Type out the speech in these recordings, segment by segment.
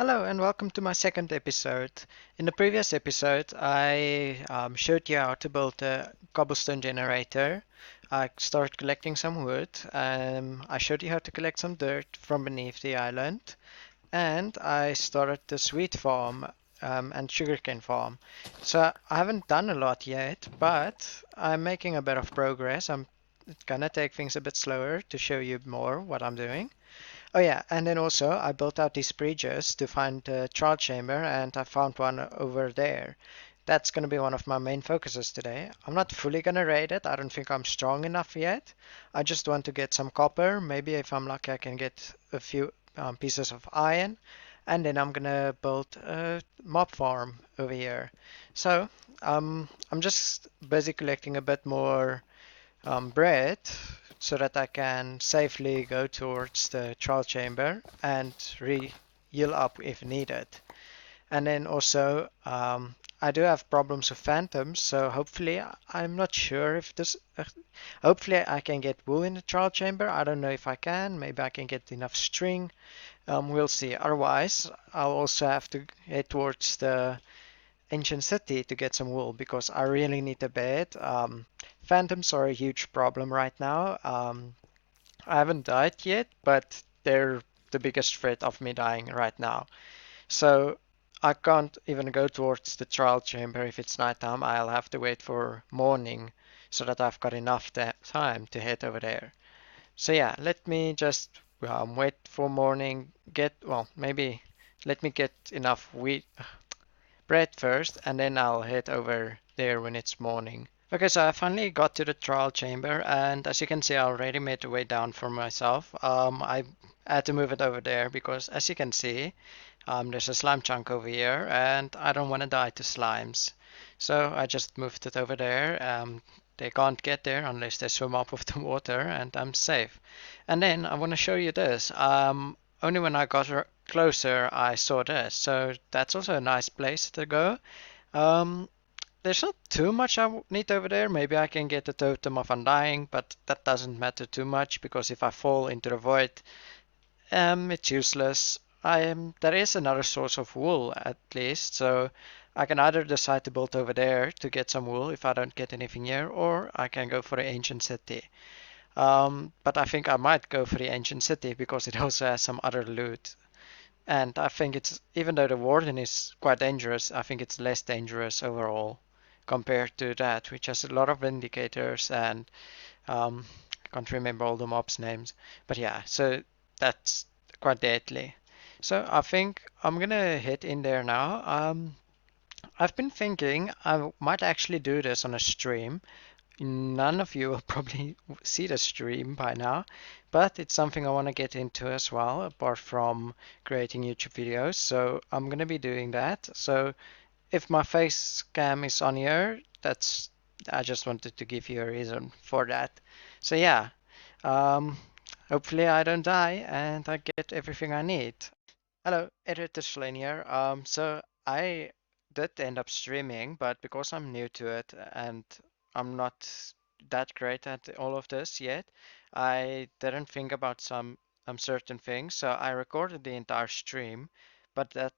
Hello and welcome to my second episode. In the previous episode, I showed you how to build a cobblestone generator. I started collecting some wood. I showed you how to collect some dirt from beneath the island, and I started the sweet farm and sugarcane farm. So I haven't done a lot yet, but I'm making a bit of progress. I'm gonna take things a bit slower to show you more what I'm doing. Oh yeah, and then also I built out these bridges to find the trial chamber, and I found one over there. That's gonna be one of my main focuses today. I'm not fully gonna raid it. I don't think I'm strong enough yet. I just want to get some copper. Maybe if I'm lucky, I can get a few pieces of iron, and then I'm gonna build a mob farm over here. So I'm just busy collecting a bit more bread so that I can safely go towards the trial chamber and re-heal up if needed. And then also, I do have problems with phantoms, so hopefully, I'm not sure if this. Hopefully, I can get wool in the trial chamber. I don't know if I can. Maybe I can get enough string. We'll see. Otherwise, I'll also have to head towards the ancient city to get some wool because I really need a bed. Phantoms are a huge problem right now. I haven't died yet, but they're the biggest threat of me dying right now. So I can't even go towards the trial chamber if it's nighttime. I'll have to wait for morning so that I've got enough time to head over there. So yeah, let me just wait for morning. Maybe let me get enough wheat bread first, and then I'll head over there when it's morning. Okay, so I finally got to the trial chamber, and as you can see, I already made the way down for myself. I had to move it over there because, as you can see, there's a slime chunk over here, and I don't want to die to slimes. So I just moved it over there. They can't get there unless they swim up with the water, and I'm safe. And then I want to show you this. Only when I got closer, I saw this. So that's also a nice place to go. Um, there's not too much I need over there. Maybe I can get a totem of undying, but that doesn't matter too much because if I fall into the void, it's useless. There is another source of wool at least, so I can either decide to build over there to get some wool if I don't get anything here, or I can go for the ancient city. But I think I might go for the ancient city because it also has some other loot. And I think it's, even though the warden is quite dangerous, I think it's less dangerous overall compared to that, which has a lot of indicators and I can't remember all the mobs' names. But yeah, so that's quite deadly. So I think I'm gonna head in there now. I've been thinking I might actually do this on a stream. None of you will probably see the stream by now, but it's something I want to get into as well, apart from creating YouTube videos. So I'm going to be doing that. So if my face cam is on here, I just wanted to give you a reason for that. So yeah, um, hopefully I don't die and I get everything I need. Hello, Editor Slane here. So I did end up streaming, but because I'm new to it and I'm not that great at all of this yet, I didn't think about some certain things. So I recorded the entire stream, but that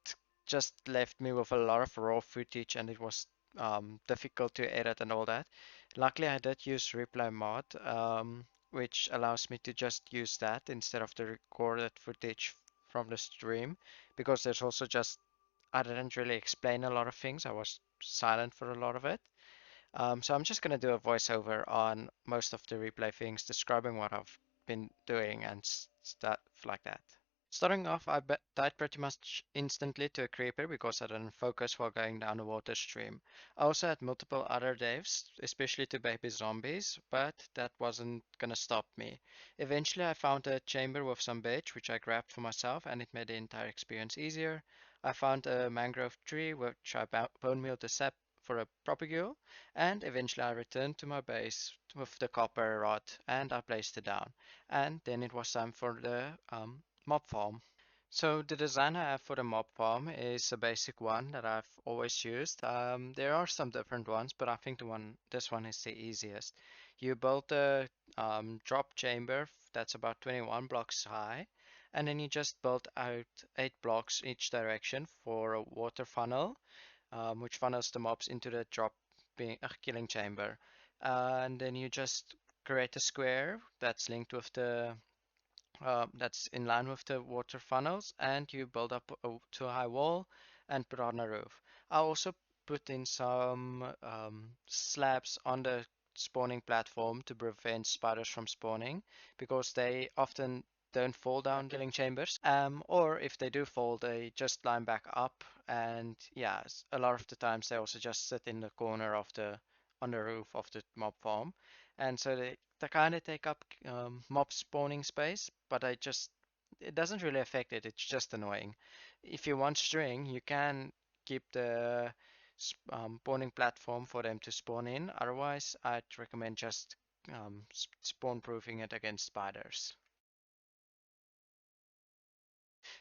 just left me with a lot of raw footage, and it was difficult to edit and all that. Luckily, I did use Replay Mod, which allows me to just use that instead of the recorded footage from the stream because there's also just I didn't really explain a lot of things. I was silent for a lot of it. So I'm just gonna do a voiceover on most of the replay things, describing what I've been doing and stuff like that. Starting off, died pretty much instantly to a creeper because I didn't focus while going down the water stream. I also had multiple other deaths, especially to baby zombies, but that wasn't gonna stop me. Eventually, I found a chamber with some beige, which I grabbed for myself, and it made the entire experience easier. I found a mangrove tree, which I bone mealed the sap for a propagule, and eventually I returned to my base with the copper rod and I placed it down. And then it was time for the mob farm. So the design I have for the mob farm is a basic one that I've always used. There are some different ones, but I think this one is the easiest. You build a drop chamber that's about 21 blocks high. And then you just build out 8 blocks each direction for a water funnel, which funnels the mobs into the killing chamber. And then you just create a square that's linked with that's in line with the water funnels, and you build up to a high wall and put on a roof. I also put in some slabs on the spawning platform to prevent spiders from spawning because they often don't fall down killing chambers. Or if they do fall, they just climb back up, and yeah, a lot of the times they also just sit in the corner of the on the roof of the mob farm, and so they kind of take up mob spawning space, but it doesn't really affect it. It's just annoying. If you want string, you can keep the spawning platform for them to spawn in. Otherwise, I'd recommend just spawn proofing it against spiders.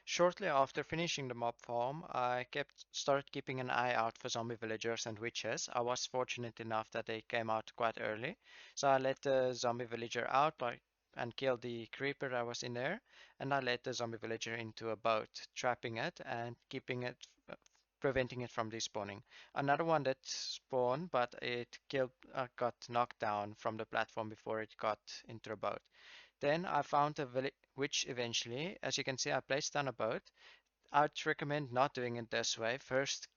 Shortly after finishing the mob farm, I started keeping an eye out for zombie villagers and witches. I was fortunate enough that they came out quite early, so I let the zombie villager out and killed the creeper that was in there, and I led the zombie villager into a boat, trapping it and preventing it from despawning. Another one that spawned, but got knocked down from the platform before it got into the boat. Then I found a witch eventually. As you can see, I placed down a boat. I'd recommend not doing it this way. First,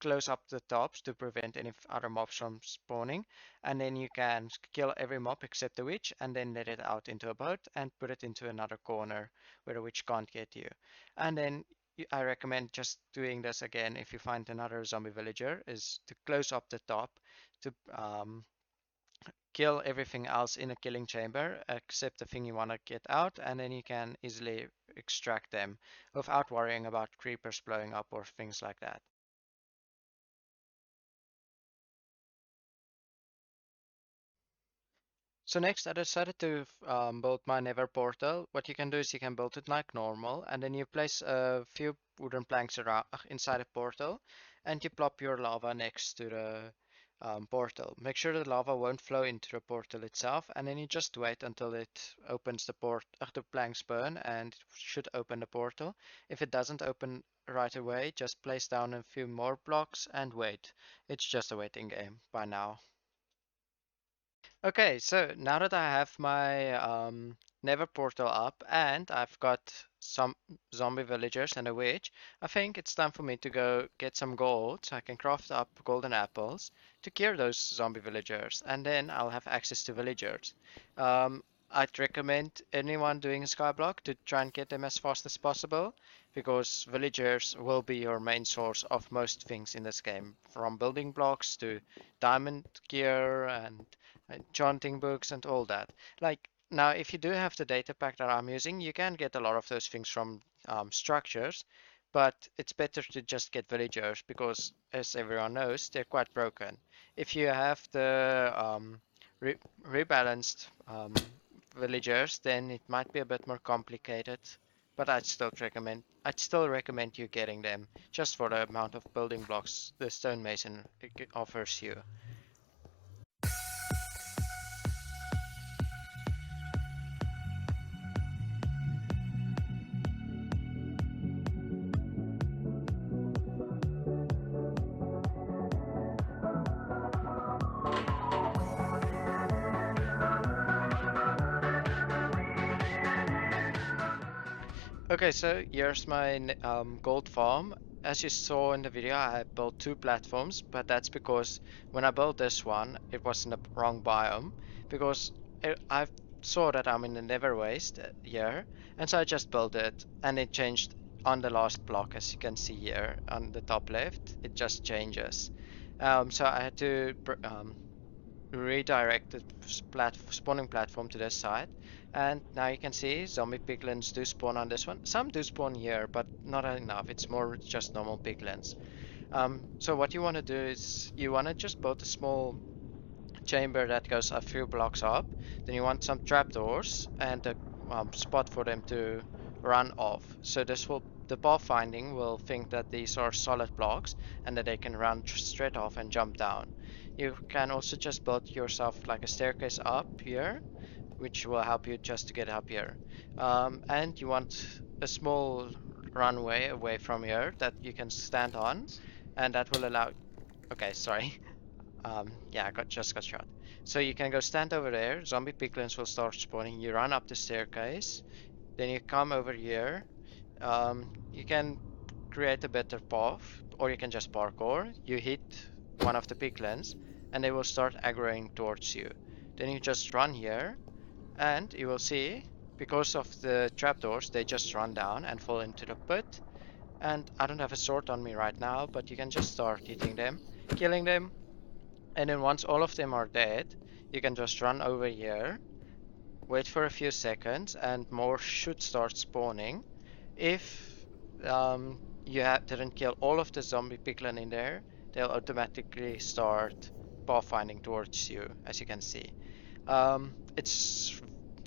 close up the tops to prevent any other mobs from spawning, and then you can kill every mob except the witch, and then let it out into a boat and put it into another corner where the witch can't get you. And then I recommend just doing this again if you find another zombie villager, is to close up the top to kill everything else in a killing chamber except the thing you want to get out, and then you can easily extract them without worrying about creepers blowing up or things like that. So next I decided to build my nether portal. What you can do is you can build it like normal, and then you place a few wooden planks around inside a portal, and you plop your lava next to the portal. Make sure the lava won't flow into the portal itself, and then you just wait until it opens the planks burn, and it should open the portal. If it doesn't open right away, just place down a few more blocks and wait. It's just a waiting game by now. Okay, so now that I have my Nether portal up and I've got some zombie villagers and a witch, I think it's time for me to go get some gold so I can craft up golden apples to cure those zombie villagers, and then I'll have access to villagers. I'd recommend anyone doing Skyblock to try and get them as fast as possible because villagers will be your main source of most things in this game, from building blocks to diamond gear and enchanting books and all that. Like now, if you do have the data pack that I'm using, you can get a lot of those things from structures, but it's better to just get villagers because, as everyone knows, they're quite broken. If you have the re rebalanced villagers, then it might be a bit more complicated. But I'd still recommend you getting them just for the amount of building blocks the stonemason offers you. Okay, so here's my gold farm. As you saw in the video, I built two platforms, but that's because when I built this one, it was in the wrong biome. Because I saw that I'm in the Nether Waste here, and so I just built it, and it changed on the last block, as you can see here on the top left. It just changes. So I had to redirect the spawning platform to this side. And now you can see zombie piglins do spawn on this one. Some do spawn here, but not enough. It's more just normal piglins. So what you want to do is you want to just build a small chamber that goes a few blocks up. Then you want some trapdoors and a spot for them to run off. So the pathfinding will think that these are solid blocks and that they can run straight off and jump down. You can also just build yourself like a staircase up here, which will help you just to get up here. And you want a small runway away from here that you can stand on, and that will allow. Okay, sorry. Yeah, just got shot. So you can go stand over there. Zombie piglins will start spawning. You run up the staircase. Then you come over here. You can create a better path, or you can just parkour. You hit one of the piglins, and they will start aggroing towards you. Then you just run here, and you will see, because of the trapdoors, they just run down and fall into the pit. And I don't have a sword on me right now, but you can just start hitting them, killing them, and then once all of them are dead, you can just run over here, wait for a few seconds, and more should start spawning. If you didn't kill all of the zombie piglin in there, they'll automatically start pathfinding towards you, as you can see. It's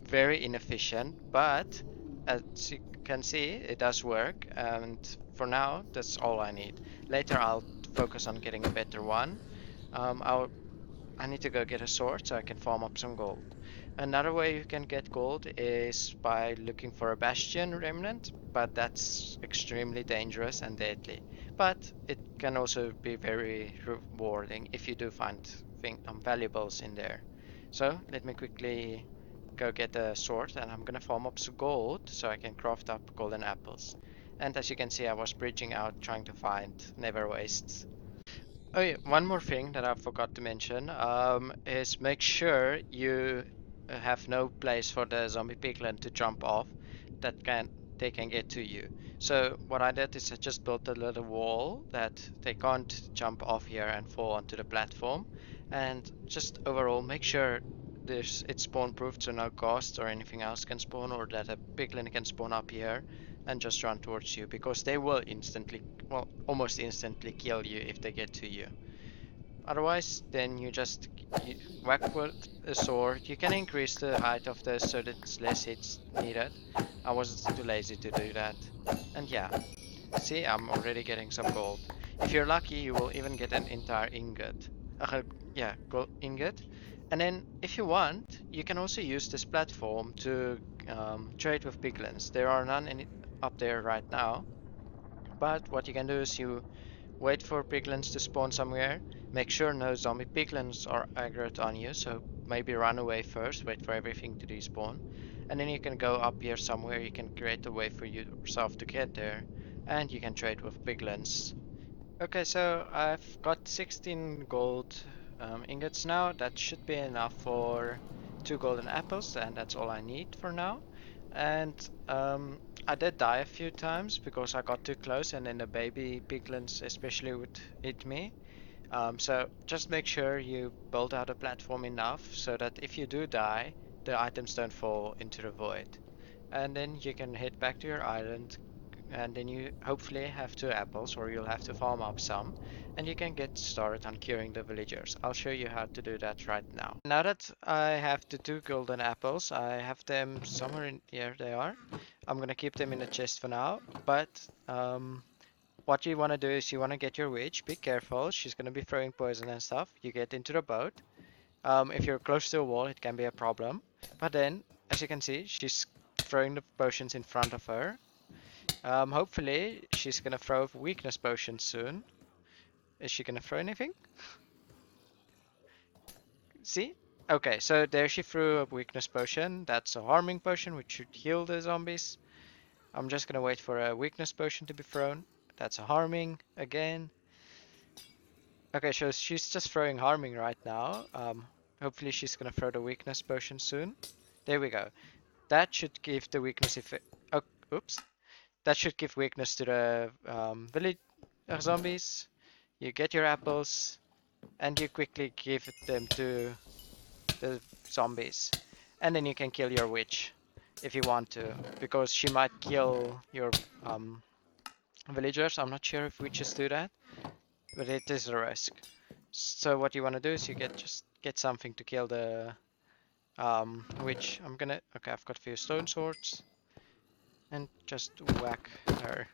very inefficient, but as you can see, it does work. And for now, that's all I need. Later, I'll focus on getting a better one. Um, I'll I need to go get a sword so I can farm up some gold. Another way you can get gold is by looking for a bastion remnant, but that's extremely dangerous and deadly. But it can also be very rewarding if you do find valuables in there. So let me quickly go get a sword, and I'm gonna farm up some gold so I can craft up golden apples. And as you can see, I was bridging out trying to find never wastes. Oh yeah, one more thing that I forgot to mention is make sure you have no place for the zombie piglin to jump off that they can get to you. So what I did is I just built a little wall that they can't jump off here and fall onto the platform, and just overall make sure it's spawn proof so no ghosts or anything else can spawn, or that a piglin can spawn up here and just run towards you, because they will instantly, well, almost instantly kill you if they get to you. Otherwise, then you just whack with a sword. You can increase the height of this so that less hits needed. I was too lazy to do that. And yeah, see, I'm already getting some gold. If you're lucky, you will even get an entire ingot. Yeah, gold ingot. And then, if you want, you can also use this platform to trade with piglins. There are none up there right now, but what you can do is you wait for piglins to spawn somewhere. Make sure no zombie piglins are aggroed on you, so maybe run away first, wait for everything to despawn. And then you can go up here somewhere, you can create a way for yourself to get there, and you can trade with piglins. Okay, so I've got 16 gold ingots now. That should be enough for 2 golden apples, and that's all I need for now. And um, I did die a few times because I got too close, and then the baby piglins especially would hit me. So just make sure you build out a platform enough so that if you do die, the items don't fall into the void. And then you can head back to your island, and then you hopefully have 2 apples, or you'll have to farm up some, and you can get started on curing the villagers. I'll show you how to do that right now. Now that I have the 2 golden apples, I have them somewhere in here. They are. I'm gonna keep them in the chest for now, but what you want to do is you want to get your witch. Be careful, she's gonna be throwing poison and stuff. You get into the boat. If you're close to a wall, it can be a problem, but then, as you can see, she's throwing the potions in front of her. Hopefully she's gonna throw a weakness potion soon. Is she gonna throw anything? See? Okay, so there she threw a weakness potion. That's a harming potion, which should heal the zombies. I'm just gonna wait for a weakness potion to be thrown. That's a harming again. Okay, so she's just throwing harming right now. Hopefully she's gonna throw the weakness potion soon. There we go. That should give the weakness effect. Oh, oops. That should give weakness to the village zombies. You get your apples, and you quickly give them to the zombies. And then you can kill your witch if you want to, because she might kill your um, villagers. I'm not sure if witches do that, but it is a risk. So what you want to do is you just get something to kill the witch. Okay, I've got a few stone swords, and just whack her.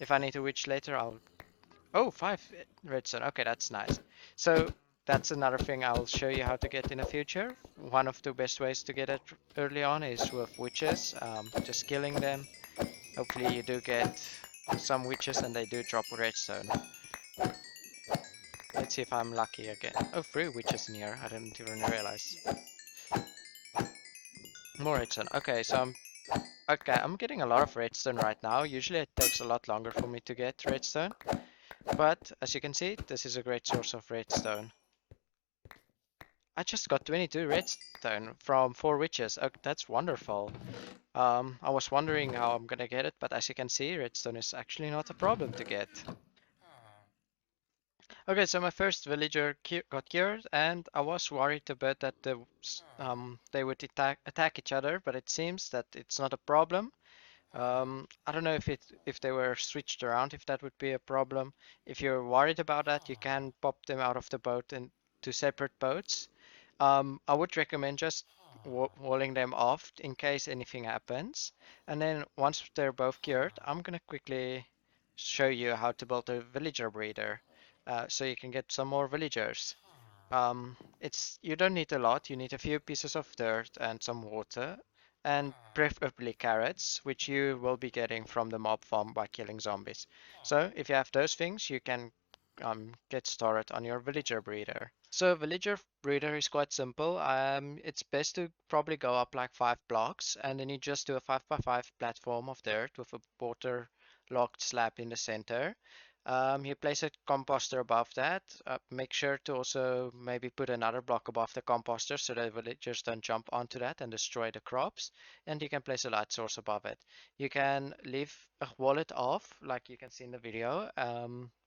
If I need a witch later, I'll. Oh, 5 redstone. Okay, that's nice. So that's another thing I'll show you how to get in the future. One of the best ways to get it early on is with witches, just killing them. Hopefully you do get some witches and they do drop redstone. Let's see if I'm lucky again. Oh, 3 witches in here. I didn't even realize. More redstone. Okay, so I'm getting a lot of redstone right now. Usually it takes a lot longer for me to get redstone, but as you can see, this is a great source of redstone. I just got 22 redstone from 4 witches. Oh, that's wonderful. I was wondering how I'm gonna get it, but as you can see, redstone is actually not a problem to get. Okay, so my first villager got cured, and I was worried a bit that they would attack each other, but it seems that it's not a problem. I don't know if they were switched around, if that would be a problem. If you're worried about that, you can pop them out of the boat into separate boats. I would recommend just walling them off in case anything happens. And then once they're both cured, I'm gonna quickly show you how to build a villager breeder, so you can get some more villagers. You don't need a lot. You need a few pieces of dirt and some water, and preferably carrots, which you will be getting from the mob farm by killing zombies. So if you have those things, you can get started on your villager breeder. So villager breeder is quite simple. It's best to probably go up like 5 blocks, and then you just do a 5 by 5 platform of dirt with a water locked slab in the center. You place a composter above that. Make sure to also maybe put another block above the composter so that villagers don't jump onto that and destroy the crops. And you can place a light source above it. You can leave a wallet off, like you can see in the video,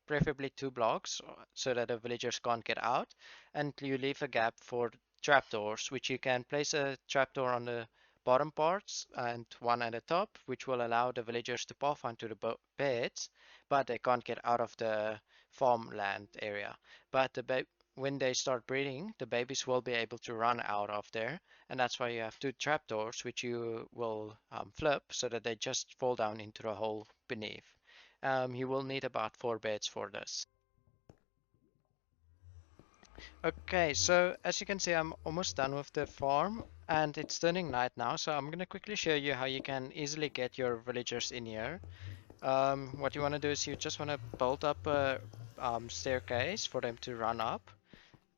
preferably 2 blocks so that the villagers can't get out. And you leave a gap for trapdoors, which you can place a trapdoor on the bottom parts and one at the top, which will allow the villagers to path onto the beds, but they can't get out of the farmland area. But when they start breeding, the babies will be able to run out of there, and that's why you have 2 trapdoors, which you will flip so that they just fall down into the hole beneath. You will need about 4 beds for this. Okay, so as you can see, I'm almost done with the farm, and it's turning night now, so I'm gonna quickly show you how you can easily get your villagers in here. What you want to do is you just want to build up a staircase for them to run up,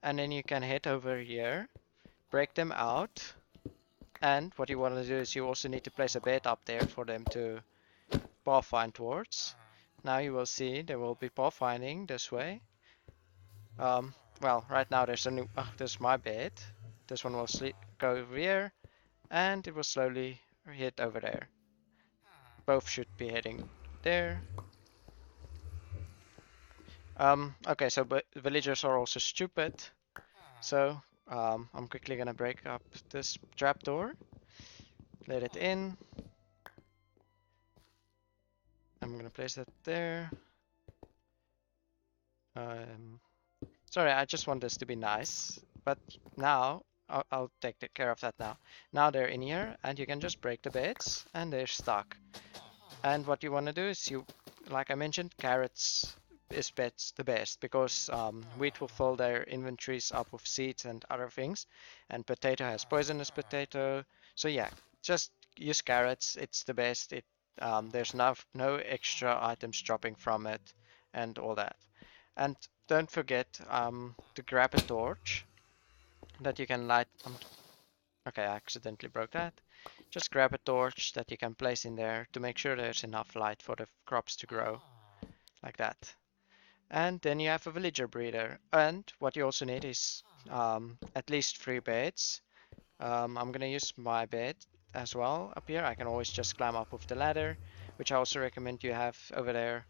and then you can head over here, break them out, and what you want to do is you also need to place a bed up there for them to pathfind towards. Now you will see they will be pathfinding this way. Um, well, right now there's there's my bed. This one will go over here, and it will slowly head over there. Both should be heading there. Okay, so villagers are also stupid. So I'm quickly gonna break up this trapdoor, let it in. I'm gonna place it there. Um, Sorry, I just want this to be nice, but now I'll take care of that now. Now they're in here, and you can just break the beds, and they're stuck. And what you want to do is like I mentioned, carrots is the best because wheat will fill their inventories up with seeds and other things, and potato has poisonous potato. So yeah, just use carrots. It's the best. There's no extra items dropping from it, and all that. And don't forget to grab a torch that you can light. Okay, I accidentally broke that. Just grab a torch that you can place in there to make sure there's enough light for the crops to grow, like that. And then you have a villager breeder. And what you also need is at least 3 beds. I'm gonna use my bed as well up here. I can always just climb up with the ladder, which I also recommend you have over there.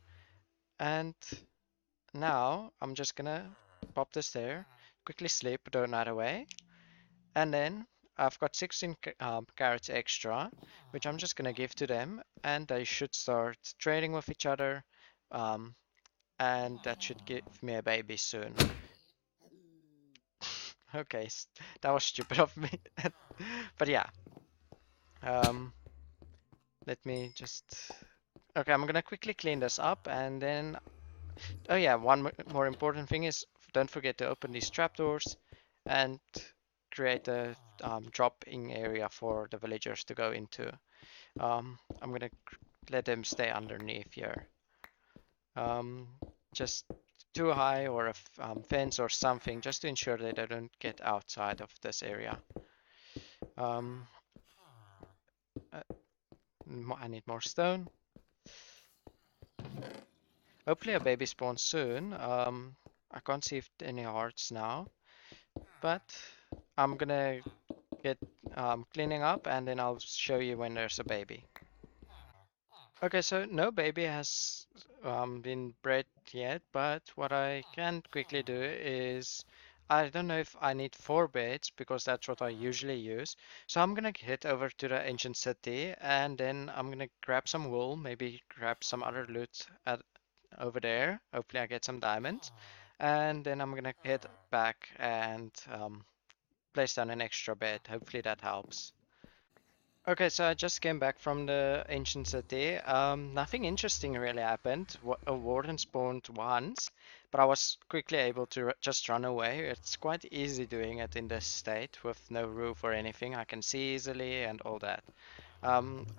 And now I'm just gonna pop this there, quickly sleep, don't night away. And then I've got 16 carrots extra, which I'm just gonna give to them, and they should start trading with each other, um, and that should give me a baby soon. Okay, that was stupid of me. But yeah, um, let me just. Okay, I'm gonna quickly clean this up, and then. Oh yeah, one more important thing is don't forget to open these trapdoors and create a dropping area for the villagers to go into. I'm gonna let them stay underneath here. Um, just too high or a fence or something just to ensure that they don't get outside of this area. Um, uh, I need more stone. Hopefully a baby spawns soon. I can't see if any hearts now, but I'm gonna get cleaning up and then I'll show you when there's a baby. Okay, so no baby has been bred yet, but what I can quickly do is I don't know if I need 4 beds because that's what I usually use. So I'm gonna head over to the ancient city and then I'm gonna grab some wool, maybe grab some other loot over there. Hopefully I get some diamonds. And then I'm gonna head back and place down an extra bed. Hopefully that helps. Okay, so I just came back from the ancient city. Nothing interesting really happened. A warden spawned once, but I was quickly able to just run away. It's quite easy doing it in this state with no roof or anything. I can see easily and all that.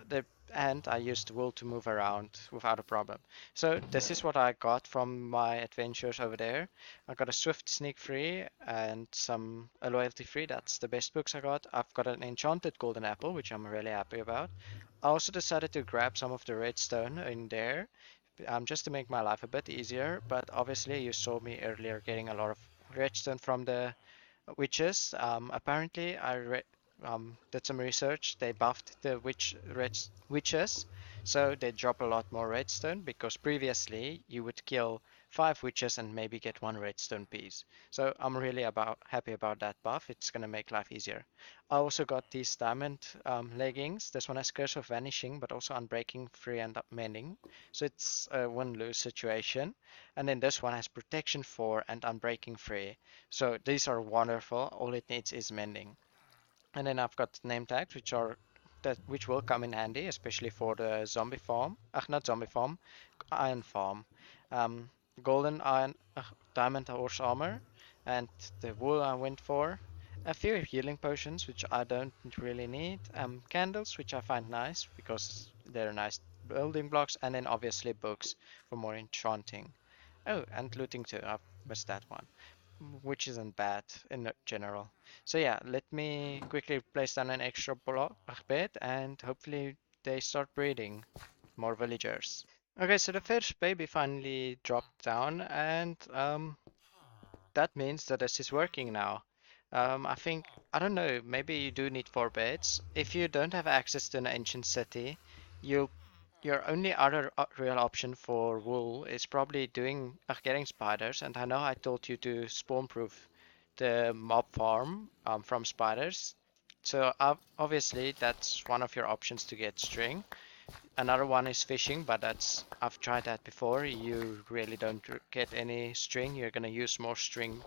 The and I used wool to move around without a problem. So this is what I got from my adventures over there. I got a swift sneak free and some a loyalty free. That's the best books I got. I've got an enchanted golden apple, which I'm really happy about. I also decided to grab some of the redstone in there, just to make my life a bit easier. But obviously, you saw me earlier getting a lot of redstone from the witches. Apparently, did some research. They buffed the witches, so they drop a lot more redstone because previously you would kill 5 witches and maybe get 1 redstone piece. So I'm really happy about that buff. It's gonna make life easier. I also got these diamond leggings. This one has Curse of Vanishing, but also Unbreaking, Free, and Mending. So it's a win-lose situation. And then this one has Protection 4 and Unbreaking Free. So these are wonderful. All it needs is mending. And then I've got name tags, which will come in handy, especially for the zombie farm. Not zombie farm, iron farm. Um, golden iron, diamond horse armor, and the wool I went for. A few healing potions, which I don't really need. Candles, which I find nice because they're nice building blocks, and then obviously books for more enchanting. Oh, and looting too. I missed that one, which isn't bad in general. So yeah, let me quickly place down an extra block bed and hopefully they start breeding more villagers. Okay, so the first baby finally dropped down and that means that this is working now. I don't know, maybe you do need 4 beds. If you don't have access to an ancient city, you'll your only other real option for wool is probably getting spiders. And I know I told you to spawn proof the mob farm from spiders. So obviously that's one of your options to get string. Another one is fishing, but I've tried that before. You really don't get any string. You're gonna use more string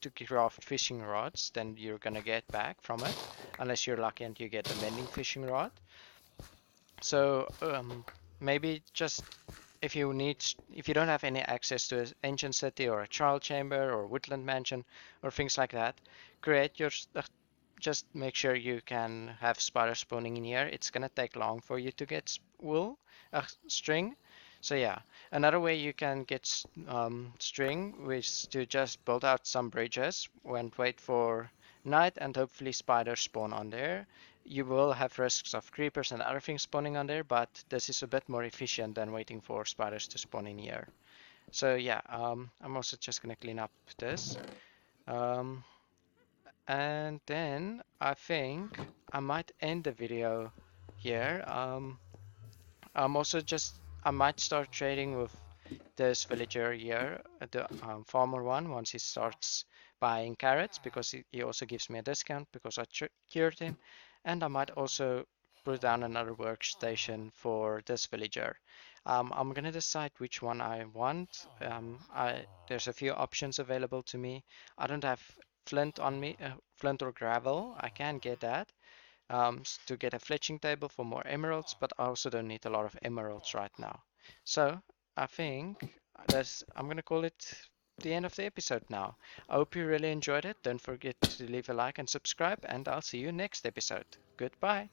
to craft fishing rods than you're gonna get back from it, unless you're lucky and you get a mending fishing rod. So maybe just if you don't have any access to an ancient city or a trial chamber or woodland mansion or things like that, create your just make sure you can have spider spawning in here. It's gonna take long for you to get wool, string. So yeah, another way you can get string is to just build out some bridges and wait for night and hopefully spiders spawn on there. You will have risks of creepers and other things spawning on there, but this is a bit more efficient than waiting for spiders to spawn in here. So yeah, I'm also just gonna clean up this. Um, and then I think I might end the video here. I'm also just I might start trading with this villager here, the farmer one, once he starts buying carrots because he also gives me a discount because I cured him. And I might also put down another workstation for this villager. I'm gonna decide which one I want. There's a few options available to me. I don't have flint on me, flint or gravel. I can get that to get a fletching table for more emeralds, but I also don't need a lot of emeralds right now. So I think I'm gonna call it the end of the episode now. I hope you really enjoyed it. Don't forget to leave a like and subscribe, and I'll see you next episode. Goodbye.